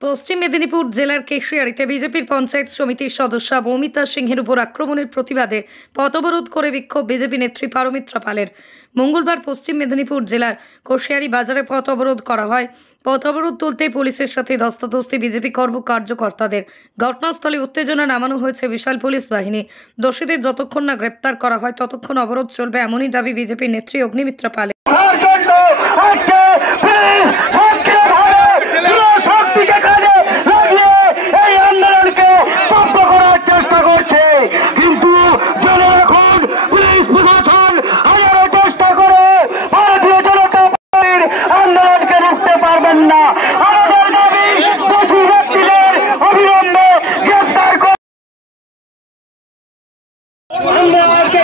পশ্চিম মেদিনীপুর জেলার কেশিয়াড়িতে বিজেপির পঞ্চায়েত সমিতির সদস্য মৌমিতা সিংহের উপর আক্রমণের প্রতিবাদে পথ অবরোধ করে বিক্ষোভ বিজেপি নেত্রী পারমিত্রা পালের। মঙ্গলবার পশ্চিম মেদিনীপুর জেলার কেশিয়াড়ি বাজারে পথ অবরোধ করা হয়। পথ অবরোধ তুলতেই পুলিশের সাথে ধস্তাধস্তি বিজেপি কার্যকর্তাদের। ঘটনাস্থলে উত্তেজনা নামানো হয়েছে বিশাল পুলিশ বাহিনী। দোষীদের যতক্ষণ না গ্রেপ্তার করা হয় ততক্ষণ অবরোধ চলবে, এমনই দাবি বিজেপির নেত্রী অগ্নিমিত্রা পালের।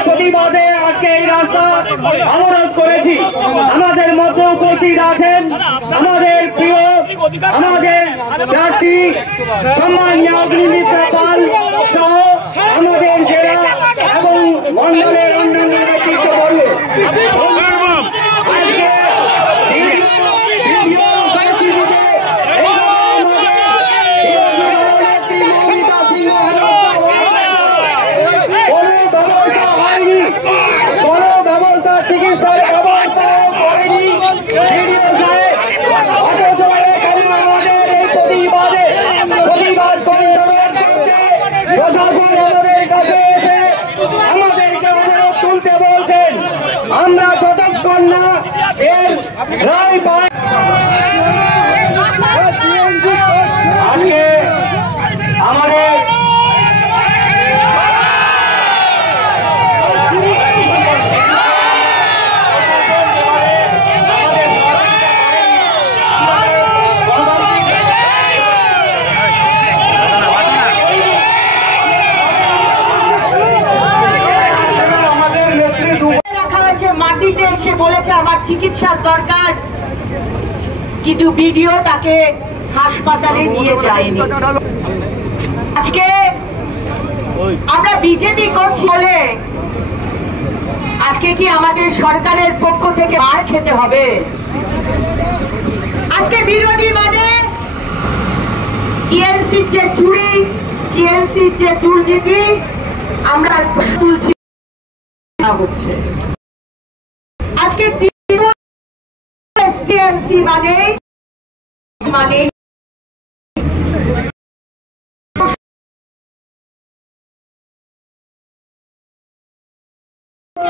প্রতিবাদে আজকে এই রাস্তা অবরোধ করেছি। আমাদের মধ্যে উপস্থিত আছেন আমাদের প্রিয় আমাদের প্রার্থী সম্মানীয় অগ্নিমিত্রা পাল সহ আমাদের জেলা এবং মন্ডলের অন্যান্য ব্যক্তিত্ববর্গ। আমরা যতক্ষণ না এর রায় পাই আজকে আমাদের মাটিতে এসে বলেছে আমার চিকিৎসার দরকার, কিন্তু ভিডিও তাকে হাসপাতালে নিয়ে যায়নি। আজকে আমরা বিজেপি করছি বলে আজকে কি আমাদের সরকারের পক্ষ থেকে মার খেতে হবে? আজকে বিরোধী মানে টিএমসির যে চুরি, টিএমসির যে দুর্নীতি আমরা তুলছি হচ্ছে। আজকে টিএমসি মানে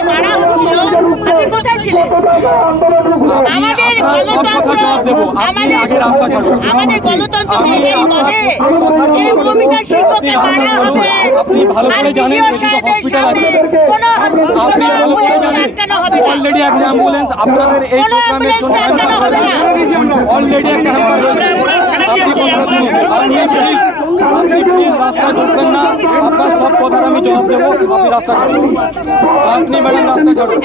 মারা হচ্ছিল। আপনি কোথায় ছিলেন? আমাদের গণতন্ত্র মৌমিতা সিংহকে মারা হবে, কোনো আটকানো হবে না। অলরেডি একটা অ্যাম্বুলেন্স আপনাদের এই প্রোগ্রামের জন্য অলরেডি একটা রাস্তা ঢুকবেন না, আপনার সব কথার আমি জবাব দেবো। আপনি রাস্তা ছাড়ুন, আপনি ম্যাডাম রাস্তা ছাড়ুন,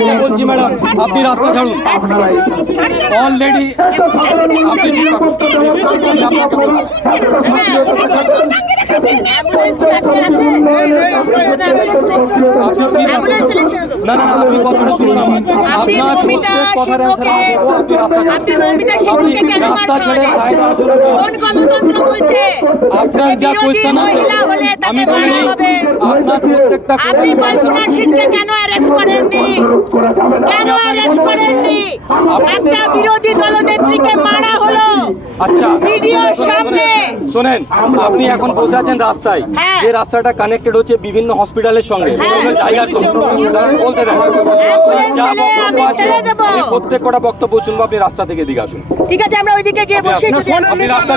আমি বলছি ম্যাডাম আপনি রাস্তা ছাড়ুন। অলরেডি না না আপনি কথাটা শুনুন, আপনার কথার আপনি রাস্তা ছেড়ে সাইডে আসুন। আপনার যা কোয়েশ্চেন আছে আমি বলি, আপনার প্রত্যেকটা কেন অ্যারেস্ট করেননি? কেন অ্যারেস্ট করেননি? একটা বিরোধী দলনেত্রীকে মারা হলো। আচ্ছা ভিডিওর সামনে শোনেন, আপনি এখন বসে আছেন রাস্তায়, যে রাস্তাটা কানেক্টেড হচ্ছে বিভিন্ন হসপিটালের সঙ্গে, জায়গার সঙ্গে, বলতে দেন যা বক্তব্য আছে প্রত্যেক কটা বক্তব্য শুনবো। আপনি রাস্তা থেকে দিকে আসুন, ঠিক আছে? আমরা ওইদিকে গিয়ে বসে আপনি রাস্তা